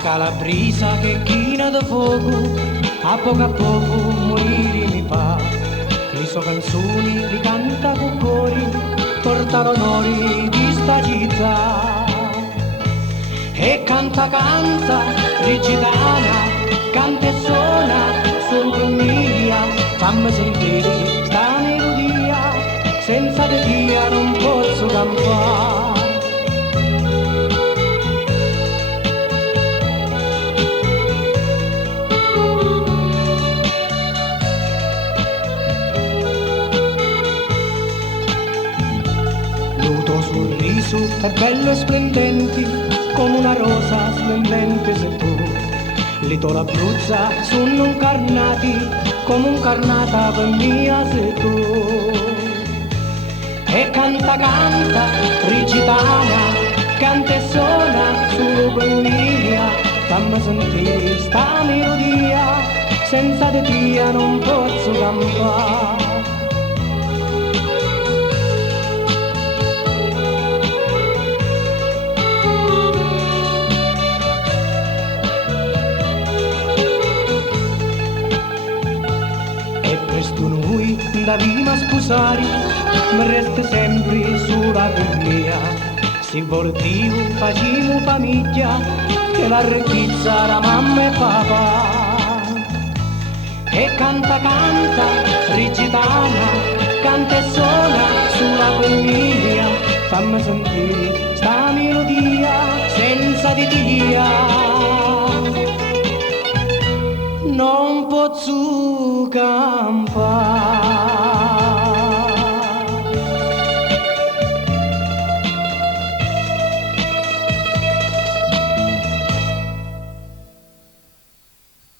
calabrisa che china da fuoco, a poco morire mi fa. Le sue canzoni li canta con cori, porta l'onore di sta città. E canta, rigidana, canta e suona, solo mia, fammi sentire sta melodia, senza di te non posso campare. Sorriso è bello e splendente, come una rosa splendente se tu. Lito l'Abruzza sono incarnati, come un carnata per mia se tu. E canta, rigidana, canta e suona, solo per mia, fammi sentire sta melodia, senza di te non posso campare. Presto noi andavamo a sposare, ma resta sempre sola con mia. Se voltivo facciamo famiglia, che la ricchezza era mamma e papà. E canta, rigidana, canta e suona sulla famiglia, fammi sentire sta melodia senza di dia. Non posso campare.